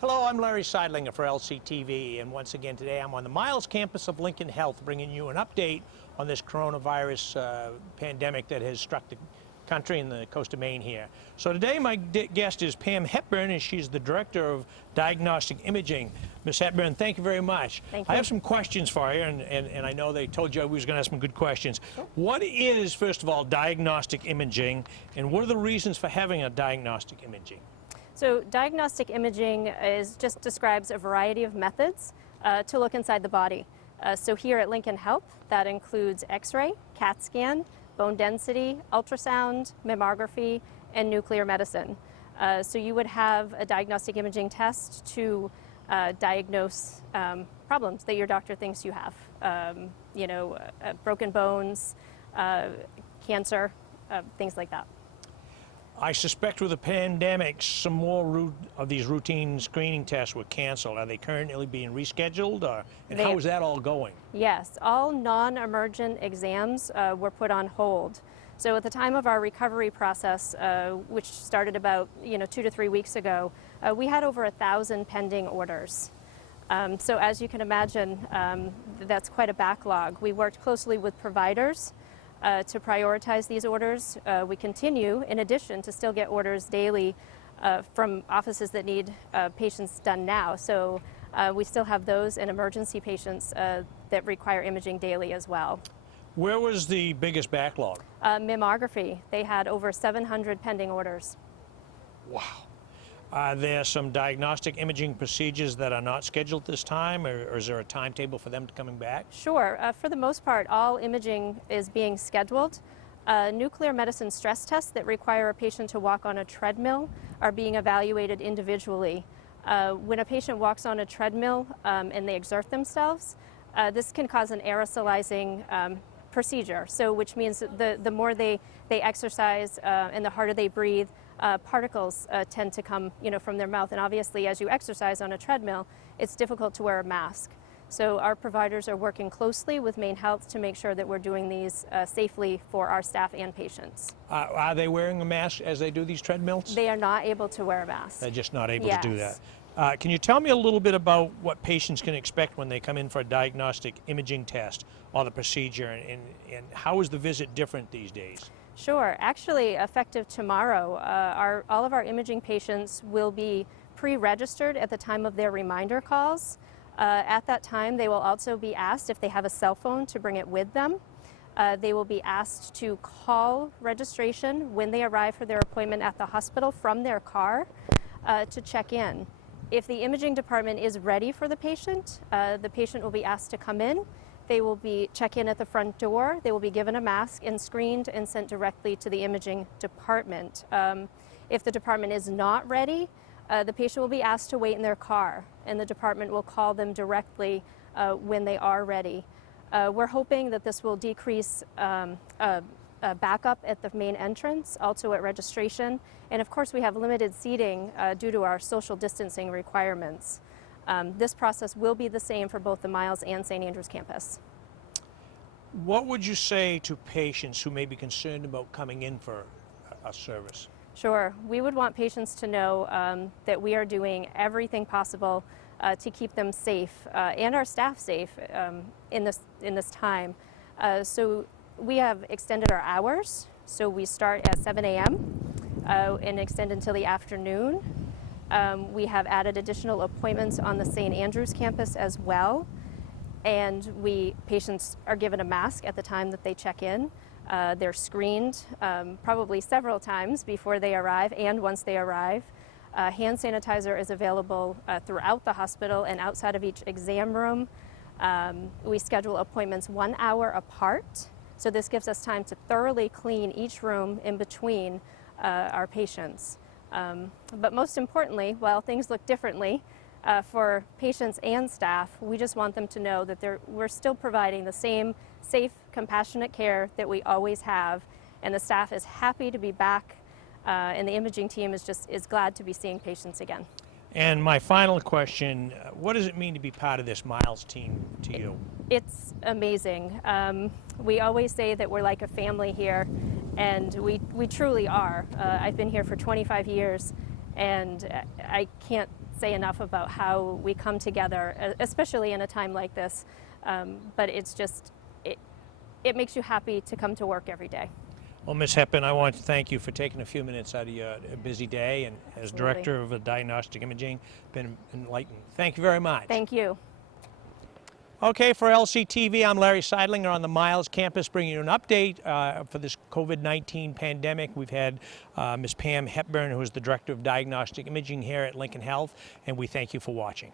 Hello, I'm Larry Seidlinger for LCTV, and once again today I'm on the Miles campus of Lincoln Health bringing you an update on this coronavirus pandemic that has struck the country and the coast of Maine here. So today my guest is Pam Hepburn, and she's the Director of Diagnostic Imaging. Ms. Hepburn, thank you very much. Thank you. I have some questions for you, and I know they told you I was going to ask some good questions. Sure. What is, first of all, diagnostic imaging, and what are the reasons for having a diagnostic imaging? So diagnostic imaging just describes a variety of methods to look inside the body. So here at Lincoln Health, that includes X-ray, CAT scan, bone density, ultrasound, mammography, and nuclear medicine. So you would have a diagnostic imaging test to diagnose problems that your doctor thinks you have. Broken bones, cancer, things like that. I suspect with the pandemic, some more of these routine screening tests were canceled. Are they currently being rescheduled, and how is that all going? Yes, all non-emergent exams were put on hold. So at the time of our recovery process, which started about 2 to 3 weeks ago, we had over 1,000 pending orders. So as you can imagine, that's quite a backlog. We worked closely with providers to prioritize these orders. We continue, in addition, to still get orders daily from offices that need patients done now. So we still have those and emergency patients that require imaging daily as well. Where was the biggest backlog? Mammography. They had over 700 pending orders. Wow. Are there some diagnostic imaging procedures that are not scheduled this time, or is there a timetable for them coming back? Sure. For the most part, all imaging is being scheduled. Nuclear medicine stress tests that require a patient to walk on a treadmill are being evaluated individually. When a patient walks on a treadmill and they exert themselves, this can cause an aerosolizing procedure. So, which means the more they exercise and the harder they breathe, particles tend to come, from their mouth. And obviously, as you exercise on a treadmill, it's difficult to wear a mask. So our providers are working closely with Maine Health to make sure that we're doing these safely for our staff and patients. Are they wearing a mask as they do these treadmills? They are not able to wear a mask. They're just not able Yes. to do that. Can you tell me a little bit about what patients can expect when they come in for a diagnostic imaging test or the procedure, and how is the visit different these days? Sure. Actually, effective tomorrow, all of our imaging patients will be pre-registered at the time of their reminder calls. At that time, they will also be asked if they have a cell phone to bring it with them. They will be asked to call registration when they arrive for their appointment at the hospital from their car to check in. If the imaging department is ready for the patient will be asked to come in. They will check in at the front door. They will be given a mask and screened and sent directly to the imaging department. If the department is not ready, the patient will be asked to wait in their car, and the department will call them directly when they are ready. We're hoping that this will decrease backup at the main entrance, also at registration, and of course we have limited seating due to our social distancing requirements. This process will be the same for both the Miles and St. Andrews campus. What would you say to patients who may be concerned about coming in for a service? Sure. We would want patients to know that we are doing everything possible to keep them safe and our staff safe in this time. So we have extended our hours. So we start at 7 a.m. And extend until the afternoon. We have added additional appointments on the St. Andrews campus as well. And patients are given a mask at the time that they check in. They're screened probably several times before they arrive and once they arrive. Hand sanitizer is available throughout the hospital and outside of each exam room. We schedule appointments 1 hour apart. So this gives us time to thoroughly clean each room in between our patients. But most importantly, while things look differently for patients and staff, we just want them to know that we're still providing the same safe, compassionate care that we always have, and the staff is happy to be back, and the imaging team is glad to be seeing patients again. And my final question, what does it mean to be part of this Miles team to you? It's amazing. We always say that we're like a family here, and we truly are. I've been here for 25 years, and I can't say enough about how we come together, especially in a time like this. But it's just, it makes you happy to come to work every day. Well, Ms. Heppen, I want to thank you for taking a few minutes out of your busy day, and as Absolutely. Director of Diagnostic Imaging, been enlightened. Thank you very much. Thank you. Okay, for LCTV, I'm Larry Seidlinger on the Miles campus, bringing you an update for this COVID-19 pandemic. We've had Ms. Pam Hepburn, who is the Director of Diagnostic Imaging here at Lincoln Health, and we thank you for watching.